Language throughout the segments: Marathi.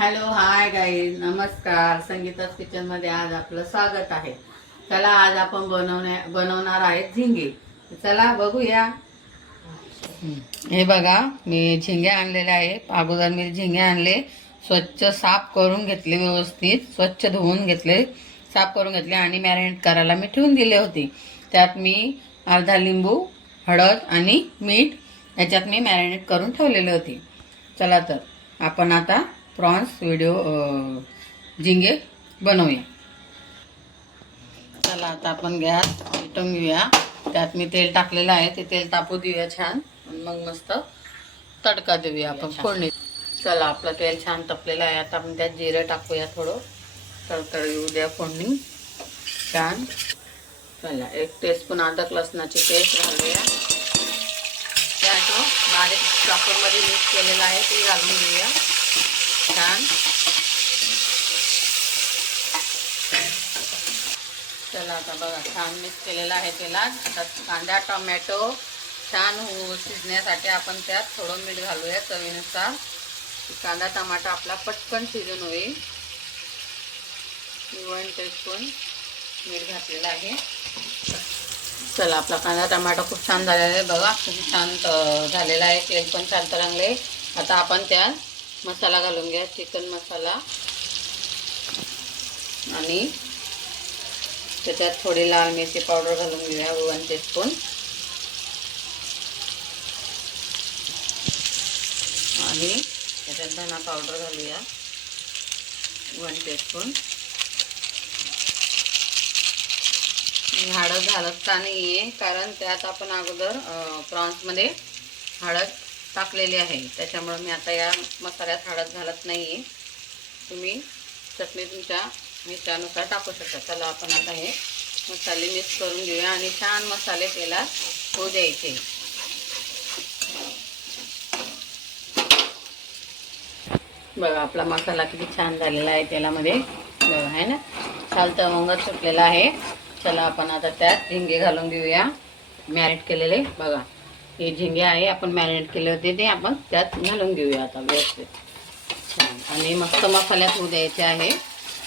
हॅलो हाय गाईज, नमस्कार. संगीताच किचन मध्ये आज आपलं स्वागत आहे. चला आज आपण बनवणार आहे झिंगे. चला बघूया. हे बघा, मी झिंगे आणलेले आहे. अगोदर मी झिंगे आणले, स्वच्छ साफ करून घेतले, व्यवस्थित स्वच्छ धुवून घेतले, साफ करून घेतले आणि मॅरिनेट करायला मी ठेवून दिले होते. त्यात मी अर्धा लिंबू, हळद आणि मीठ याच्यात मी मॅरिनेट करून ठेवलेले होते. चला तर आपण आता प्रॉन्स झिंगे बनवूया. चला आता आपण गॅस पेटवून घेऊया. त्यात मी तेल टाकलेलं आहे, ते तेल तापू देऊया छान. मग मस्त तडका देऊया आपण फोडणी. चला आपलं तेल छान तपलेलं आहे. आता आपण त्यात जिरं टाकूया, थोडं तडतड येऊ द्या फोडणी छान. चला 1 टीस्पून अद्रक लसणाची पेस्ट घालूया. त्यात बारीक चॉपरमध्ये मिक्स केलेलं आहे ते घालून घेऊया छान. चला आता बघा छान मिक्स केलेला आहे तेलात. आता कांदा टोमॅटो छान शिजण्यासाठी आपण त्यात थोडं मीठ घालूया चवीनुसार. कांदा टमाटा आपला पटकन शिजून होईल. 1 टीस्पून मीठ घातलेलं आहे. चला आपला कांदा टमाटा खूप छान झालेला आहे बघा, खूप छान झालेला आहे. तेल पण छान तरंगले. आता आपण त्यात मसाला घालून घ्या, चिकन मसाला आणि त्याच्यात थोडी लाल मिरची पावडर घालून घेऊया 1 टीस्पून आणि त्याच्यात धना पावडर घालूया 1 टीस्पून. हळद घालत का नाही आहे, कारण त्यात आपण अगोदर प्रॉन्समध्ये हळद टाकलेली आहे, त्याच्यामुळे मी आता या मसाल्यात हळद घालत नाही आहे. तुम्ही चटणी तुमच्या मिठानुसार टाकू शकता. चला आपण आता हे मसाले मिक्स करून घेऊया आणि छान मसाले तेलात होऊ द्यायचे. बघा आपला मसाला किती छान झालेला आहे तेलामध्ये बघा, आहे ना, छान तवंग सुटलेला आहे. चला आपण आता त्यात झिंगे घालून घेऊया मॅरिनेट केलेले. बघा हे झिंगे आहे, आपण मॅरिनेट केले होते ते आपण त्यात घालून घेऊया आता व्यवस्थित छान. आणि मस्त मसाल्यात होऊ द्यायचे आहे.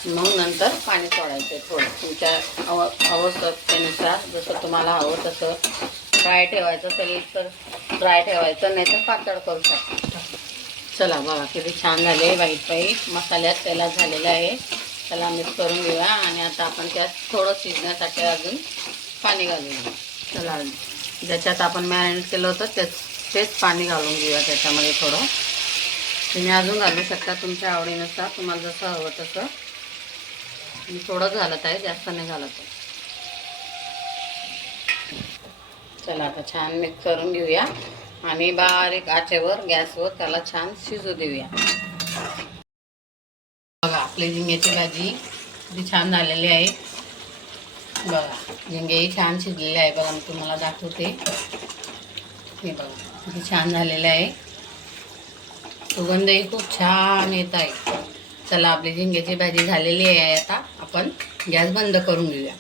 मग नंतर पाणी सोडायचं थोडं तुमच्या आवश्यकतेनुसार, जसं तुम्हाला हवं तसं. फ्राय ठेवायचं असेल तर फ्राय ठेवायचं, नाही तर पातळ करू शकता. चला बघा किती छान झाले, व्हाईट मसाल्यात तेलात झालेलं आहे. त्याला मिक्स करून घेऊया आणि आता आपण त्यात थोडं शिजण्यासाठी अजून पाणी घालूया. चला ज्याच्यात आपण मॅरिनेट केलं होतं तेच पाणी घालून घेऊया त्याच्यामध्ये थोडं. तुम्ही अजून घालू शकता तुमच्या आवडीनुसार, तुम्हाला जसं हवं तसं. मी थोडंच घालत आहे, जास्त नाही घालत आहे. चला आता छान मिक्स करून घेऊया आणि बारीक आचेवर गॅसवर त्याला छान शिजू देऊया. बघा आपली झिंग्याची भाजी किती छान झालेली आहे. बघा झिंगेही छान शिजलेले आहे. बघा मी तुम्हाला दाखवते. हे बघा किती छान झालेले आहे. सुगंधही खूप छान येत आहे. चला आपली झिंग्याची भाजी झालेली आहे. आता आपण गॅस बंद करून घेऊया.